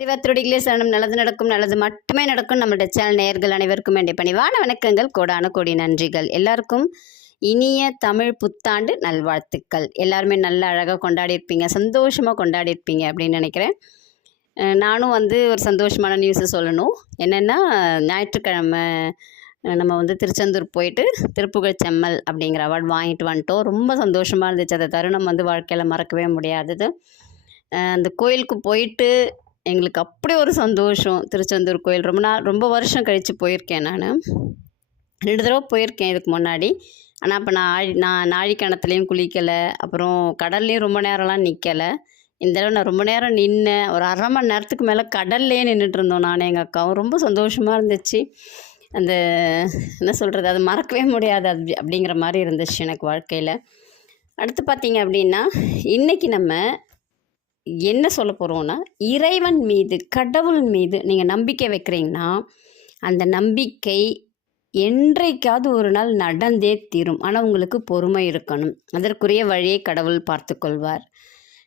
அறிவாத்துறைகளே சரணம். நல்லது நடக்கும், நல்லது மட்டுமே நடக்கும். நம்மளுடைய சேனல் நேயர்கள் அனைவருக்கும் வேண்டிய பணிவான வணக்கங்கள், கோடான கோடி நன்றிகள். எல்லாருக்கும் இனிய தமிழ் புத்தாண்டு நல்வாழ்த்துக்கள். எல்லாருமே நல்ல அழகாக கொண்டாடி இருப்பீங்க, சந்தோஷமாக கொண்டாடி இருப்பீங்க அப்படின்னு நினைக்கிறேன். நானும் ஒரு சந்தோஷமான நியூஸை சொல்லணும். என்னென்னா, ஞாயிற்றுக்கிழமை நம்ம திருச்செந்தூர் போயிட்டு திருப்புகழ் செம்மல் அப்படிங்கிற அவார்டு வாங்கிட்டு வந்துட்டோம். ரொம்ப சந்தோஷமாக இருந்துச்சு. அந்த தருணம் வாழ்க்கையில் மறக்கவே முடியாதது. அந்த கோயிலுக்கு போயிட்டு எங்களுக்கு அப்படி ஒரு சந்தோஷம். திருச்செந்தூர் கோயில் ரொம்ப வருஷம் கழித்து போயிருக்கேன். நான் 2 தடவை போயிருக்கேன் இதுக்கு முன்னாடி. ஆனால் அப்போ நான் நாழி கிணத்துலேயும் குளிக்கலை, அப்புறம் கடல்லையும் ரொம்ப நேரம்லாம் நிற்கலை. இந்த தடவை நான் ரொம்ப நேரம் நின்னேன். ஒரு 1/2 மணி நேரத்துக்கு மேலே கடல்லே நின்றுட்டு இருந்தோம் நானும் எங்கள் அக்காவும். ரொம்ப சந்தோஷமாக இருந்துச்சு. அந்த என்ன சொல்கிறது, அது மறக்கவே முடியாது அப்படிங்கிற மாதிரி இருந்துச்சு எனக்கு வாழ்க்கையில். அடுத்து பார்த்தீங்க அப்படின்னா, இன்றைக்கி நம்ம என்ன சொல்ல போகிறோன்னா, இறைவன் மீது, கடவுள் மீது நீங்கள் நம்பிக்கை வைக்கிறீங்கன்னா அந்த நம்பிக்கை என்றைக்காவது ஒரு நாள் நடந்தே தீரும். ஆனால் உங்களுக்கு பொறுமை இருக்கணும். அதற்குரிய வழியை கடவுள் பார்த்து கொள்வார்.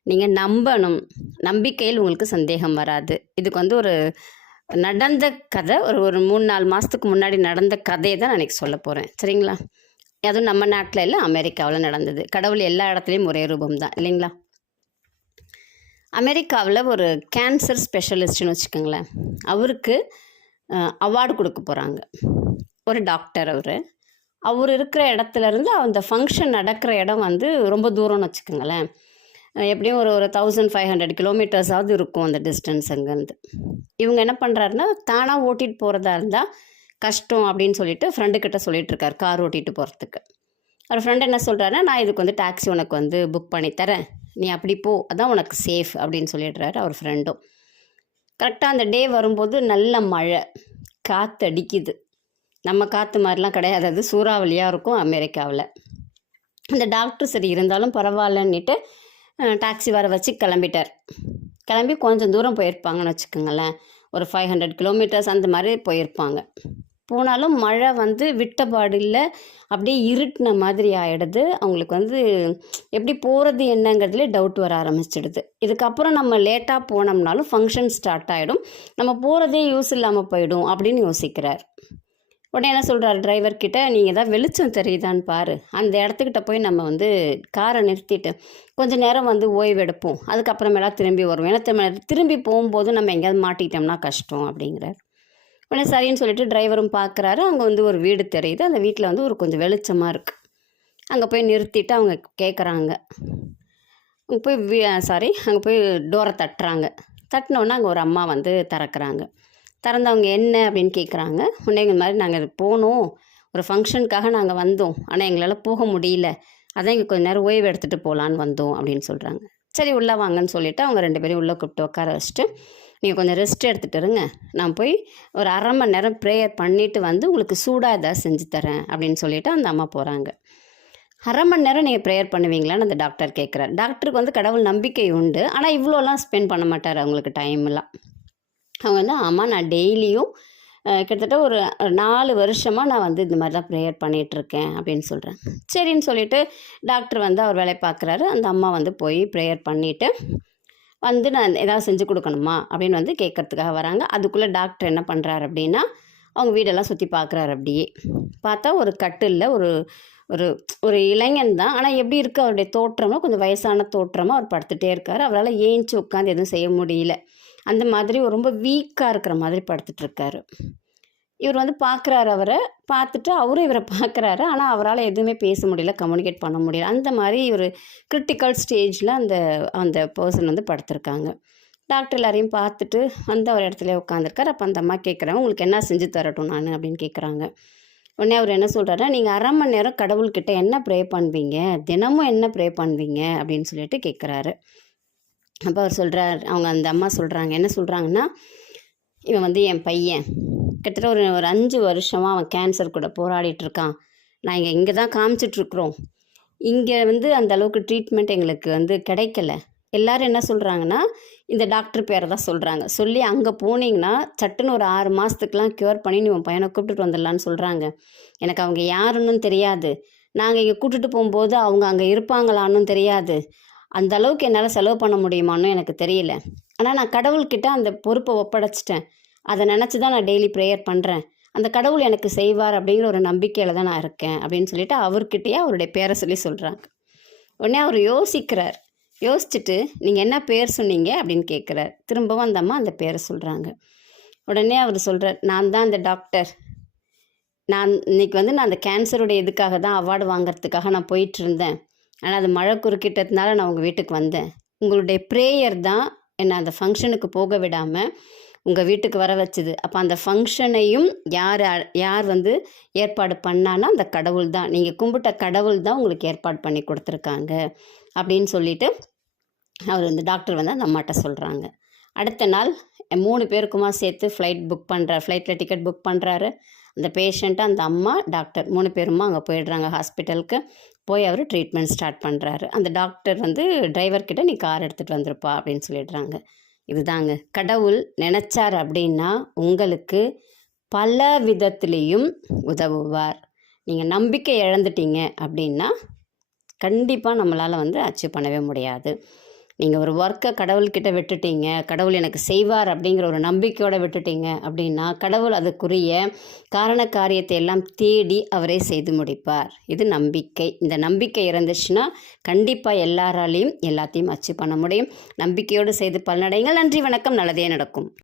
நீங்கள் நம்பணும். நம்பிக்கையில் உங்களுக்கு சந்தேகம் வராது. இதுக்கு ஒரு நடந்த கதை, ஒரு 3-4 மாதத்துக்கு முன்னாடி நடந்த கதையை தான் நான் இன்றைக்கி சொல்ல போகிறேன். சரிங்களா? அதுவும் நம்ம நாட்டில் இல்லை, அமெரிக்காவில் நடந்தது. கடவுள் எல்லா இடத்துலையும் ஒரே ரூபம் தான், இல்லைங்களா? அமெரிக்காவில் ஒரு கேன்சர் ஸ்பெஷலிஸ்ட்னு வச்சுக்கோங்களேன், அவருக்கு அவார்டு கொடுக்க போகிறாங்க. ஒரு டாக்டர். அவர் இருக்கிற இடத்துலேருந்து அந்த ஃபங்க்ஷன் நடக்கிற இடம் ரொம்ப தூரம்னு வச்சுக்கோங்களேன். எப்படியும் ஒரு 1500 கிலோமீட்டர்ஸாவது இருக்கும் அந்த டிஸ்டன்ஸ் அங்கேருந்து. இவங்க என்ன பண்ணுறாருன்னா, தானாக ஓட்டிகிட்டு போகிறதா இருந்தால் கஷ்டம் அப்படின்னு சொல்லிட்டு ஃப்ரெண்டுக்கிட்ட சொல்லிகிட்ருக்கார், கார் ஓட்டிகிட்டு போகிறதுக்கு. அவர் ஃப்ரெண்டு என்ன சொல்கிறாருன்னா, நான் இதுக்கு டாக்ஸி உனக்கு புக் பண்ணி தரேன், நீ அப்படி போ, அதான் உனக்கு சேஃப் அப்படின்னு சொல்லிடுறாரு அவர் ஃப்ரெண்டும். கரெக்டாக அந்த டே வரும்போது நல்ல மழை, காற்று அடிக்குது. நம்ம காற்று மாதிரிலாம் கிடையாது, அது சூறாவளியாக இருக்கும் அமெரிக்காவில். அந்த டாக்டர் சரி இருந்தாலும் பரவாயில்லன்னுட்டு டாக்ஸி வர வச்சு கிளம்பிட்டார். கிளம்பி கொஞ்சம் தூரம் போயிருப்பாங்கன்னு வச்சுக்கோங்களேன், ஒரு 500 கிலோமீட்டர்ஸ் அந்த மாதிரி போயிருப்பாங்க. போனாலும் மழை விட்டபாடு இல்லை, அப்படியே இருட்டின மாதிரி ஆகிடுது. அவங்களுக்கு எப்படி போகிறது என்னங்கிறதுலே டவுட் வர ஆரம்பிச்சிடுது. இதுக்கப்புறம் நம்ம லேட்டாக போனோம்னாலும் ஃபங்க்ஷன் ஸ்டார்ட் ஆகிடும், நம்ம போகிறதே யூஸ் இல்லாமல் போயிடும் அப்படின்னு யோசிக்கிறார். உடனே என்ன சொல்கிறார் டிரைவர்கிட்ட, நீங்கள் தான் வெளிச்சம் தெரியுதான்னு பாரு, அந்த இடத்துக்கிட்ட போய் நம்ம காரை நிறுத்திட்டு கொஞ்சம் நேரம் ஓய்வு எடுப்போம், அதுக்கப்புறமேலா திரும்பி வருவோம், ஏன்னா திரும்பி போகும்போது நம்ம எங்கேயாவது மாட்டிக்கிட்டோம்னா கஷ்டம் அப்படிங்கிறார். உடனே சரின்னு சொல்லிட்டு டிரைவரும் பார்க்குறாரு. அங்கே ஒரு வீடு தெரியுது. அந்த வீட்டில் ஒரு கொஞ்சம் வெளிச்சமாக இருக்குது. அங்கே போய் நிறுத்திட்டு அவங்க கேட்குறாங்க. அங்கே போய் டோரை தட்டுறாங்க. தட்டினோன்னே அங்கே ஒரு அம்மா திறக்கிறாங்க. திறந்தவங்க என்ன அப்படின்னு கேட்குறாங்க. உடனே இந்த மாதிரி நாங்கள் போனோம், ஒரு ஃபங்க்ஷனுக்காக நாங்கள் வந்தோம், ஆனால் எங்களால் போக முடியல, அதான் இங்கே கொஞ்சம் நேரம் ஓய்வு எடுத்துகிட்டு போகலான்னு வந்தோம் அப்படின்னு சொல்கிறாங்க. சரி உள்ளே வாங்கன்னு சொல்லிவிட்டு அவங்க 2 பேரையும் உள்ளே கூப்பிட்டு உட்கார வச்சுட்டு, நீங்கள் கொஞ்சம் ரெஸ்ட் எடுத்துகிட்டு இருங்க, நான் போய் ஒரு 1/2 மணி நேரம் ப்ரேயர் பண்ணிவிட்டு உங்களுக்கு சூடாக ஏதாவது செஞ்சு தரேன் அப்படின்னு சொல்லிவிட்டு அந்த அம்மா போகிறாங்க. 1/2 மணி நேரம் நீங்கள் ப்ரேயர் பண்ணுவீங்களான்னு அந்த டாக்டர் கேட்குறாரு. டாக்டருக்கு கடவுள் நம்பிக்கை உண்டு, ஆனால் இவ்வளோலாம் ஸ்பெண்ட் பண்ண மாட்டார் அவங்களுக்கு டைம்லாம். அவங்க ஆமாம், நான் டெய்லியும் கிட்டத்தட்ட ஒரு 4 வருஷமாக நான் இந்த மாதிரி தான் ப்ரேயர் பண்ணிகிட்ருக்கேன் அப்படின்னு சொல்கிறேன். சரின்னு சொல்லிவிட்டு டாக்டர் அவர் வேலையை பார்க்குறாரு. அந்த அம்மா போய் ப்ரேயர் பண்ணிவிட்டு நான் ஏதாவது செஞ்சு கொடுக்கணுமா அப்படின்னு கேட்குறதுக்காக வராங்க. அதுக்குள்ளே டாக்டர் என்ன பண்ணுறாரு அப்படின்னா, அவங்க வீடெல்லாம் சுற்றி பார்க்குறாரு. அப்படியே பார்த்தா ஒரு கட்டிலில் ஒரு ஒரு ஒரு இளைஞன் தான், ஆனால் எப்படி இருக்குது அவருடைய தோற்றமாக, கொஞ்சம் வயசான தோற்றமாக அவர் படுத்துகிட்டே இருக்கார். அவரால் ஏஞ்சி உட்காந்து எதுவும் செய்ய முடியல, அந்த மாதிரி ரொம்ப வீக்காக இருக்கிற மாதிரி படுத்துட்ருக்காரு. இவர் பார்க்குறாரு. அவரை பார்த்துட்டு அவரும் இவரை பார்க்குறாரு. ஆனால் அவரால் எதுவுமே பேச முடியல, கம்யூனிகேட் பண்ண முடியல. அந்த மாதிரி ஒரு கிரிட்டிக்கல் ஸ்டேஜில் அந்த பர்சன் படுத்திருக்காங்க. டாக்டர் எல்லாரையும் பார்த்துட்டு அவர் இடத்துல உட்காந்துருக்கார். அப்போ அந்த அம்மா கேட்குறாங்க, உங்களுக்கு என்ன செஞ்சு தரட்டும் நான் அப்படின்னு கேட்குறாங்க. உடனே அவர் என்ன சொல்கிறாருன்னா, நீங்கள் 1/2 மணி நேரம் கடவுள்கிட்ட என்ன ப்ரே பண்ணுவீங்க, தினமும் என்ன ப்ரே பண்ணுவீங்க அப்படின்னு சொல்லிட்டு கேட்குறாரு. அப்போ அவர் சொல்கிறார், அந்த அம்மா சொல்கிறாங்க, என்ன சொல்கிறாங்கன்னா, இவன் என் பையன் கிட்டத்தட்ட ஒரு 5 வருஷமாக அவன் கேன்சர் கூட போராடிட்டுருக்கான். நான் இங்கே தான் காமிச்சிட்ருக்குறோம். இங்கே அந்த அளவுக்கு ட்ரீட்மெண்ட் எங்களுக்கு கிடைக்கல. எல்லோரும் என்ன சொல்கிறாங்கன்னா, இந்த டாக்டர் பேரை தான் சொல்கிறாங்க. சொல்லி அங்கே போனீங்கன்னா சட்டுன்னு ஒரு 6 மாதத்துக்குலாம் க்யூர் பண்ணி நீ உன் பையனை கூப்பிட்டுட்டு வந்துடலான்னு சொல்கிறாங்க. எனக்கு அவங்க யாருன்னு தெரியாது, நாங்கள் இங்கே கூப்பிட்டுட்டு போகும்போது அவங்க அங்கே இருப்பாங்களான்னு தெரியாது, அந்த அளவுக்கு என்னால் செலவு பண்ண முடியுமான்னு எனக்கு தெரியல. ஆனால் நான் கடவுள்கிட்ட அந்த பொறுப்பை ஒப்படைச்சிட்டேன். அதை நினச்சி தான் நான் டெய்லி ப்ரேயர் பண்ணுறேன். அந்த கடவுள் எனக்கு செய்வார் அப்படிங்கிற ஒரு நம்பிக்கையில் தான் நான் இருக்கேன் அப்படின்னு சொல்லிட்டு அவர்கிட்டயே அவருடைய பேரை சொல்கிறாங்க. உடனே அவர் யோசிக்கிறார். யோசிச்சுட்டு நீங்கள் என்ன பேர் சொன்னீங்க அப்படின்னு கேட்குறார். திரும்பவும் அந்த அம்மா அந்த பேரை சொல்கிறாங்க. உடனே அவர் சொல்கிறார், நான் தான் அந்த டாக்டர். நான் இன்றைக்கி நான் அந்த கேன்சருடைய இதுக்காக தான் அவார்டு வாங்கிறதுக்காக நான் போயிட்டுருந்தேன். ஆனால் அது மழை குறுக்கிட்டதுனால நான் உங்கள் வீட்டுக்கு வந்தேன். உங்களுடைய ப்ரேயர் தான் என்னை அந்த ஃபங்க்ஷனுக்கு போக விடாமல் உங்கள் வீட்டுக்கு வர வச்சுது. அப்போ அந்த ஃபங்க்ஷனையும் யார் ஏற்பாடு பண்ணான்னா அந்த கடவுள் தான், நீங்கள் கும்பிட்ட கடவுள் தான் உங்களுக்கு ஏற்பாடு பண்ணி கொடுத்துருக்காங்க அப்படின்னு சொல்லிட்டு அவர் டாக்டர் அந்த அம்மாட்ட சொல்கிறாங்க. அடுத்த நாள் 3 பேருக்குமா சேர்த்து ஃப்ளைட்டில் டிக்கெட் புக் பண்ணுறாரு. அந்த பேஷண்ட்டு, அந்த அம்மா, டாக்டர் 3 பேருமா அங்கே போயிடுறாங்க ஹாஸ்பிட்டலுக்கு. போய் அவர் ட்ரீட்மெண்ட் ஸ்டார்ட் பண்ணுறாரு. அந்த டாக்டர் டிரைவர்கிட்ட நீ கார் எடுத்துகிட்டு வந்துருப்பா அப்படின்னு சொல்லிடுறாங்க. இதுதாங்க கடவுள் நினச்சார் அப்படின்னா உங்களுக்கு பல விதத்துலேயும் உதவுவார். நீங்கள் நம்பிக்கை இழந்துட்டீங்க அப்படின்னா கண்டிப்பாக நம்மளால் அச்சீவ் பண்ணவே முடியாது. நீங்கள் ஒரு ஒர்க்கை கடவுள்கிட்ட விட்டுட்டீங்க, கடவுள் எனக்கு செய்வார் அப்படிங்கிற ஒரு நம்பிக்கையோடு விட்டுட்டீங்க அப்படின்னா கடவுள் அதுக்குரிய காரண காரியத்தை எல்லாம் தேடி அவரே செய்து முடிப்பார். இது நம்பிக்கை. இந்த நம்பிக்கை இருந்துச்சுன்னா கண்டிப்பாக எல்லாராலையும் எல்லாத்தையும் அச்சீவ் பண்ண முடியும். நம்பிக்கையோடு செய்து பலனடைங்கள். நன்றி, வணக்கம். நல்லதே நடக்கும்.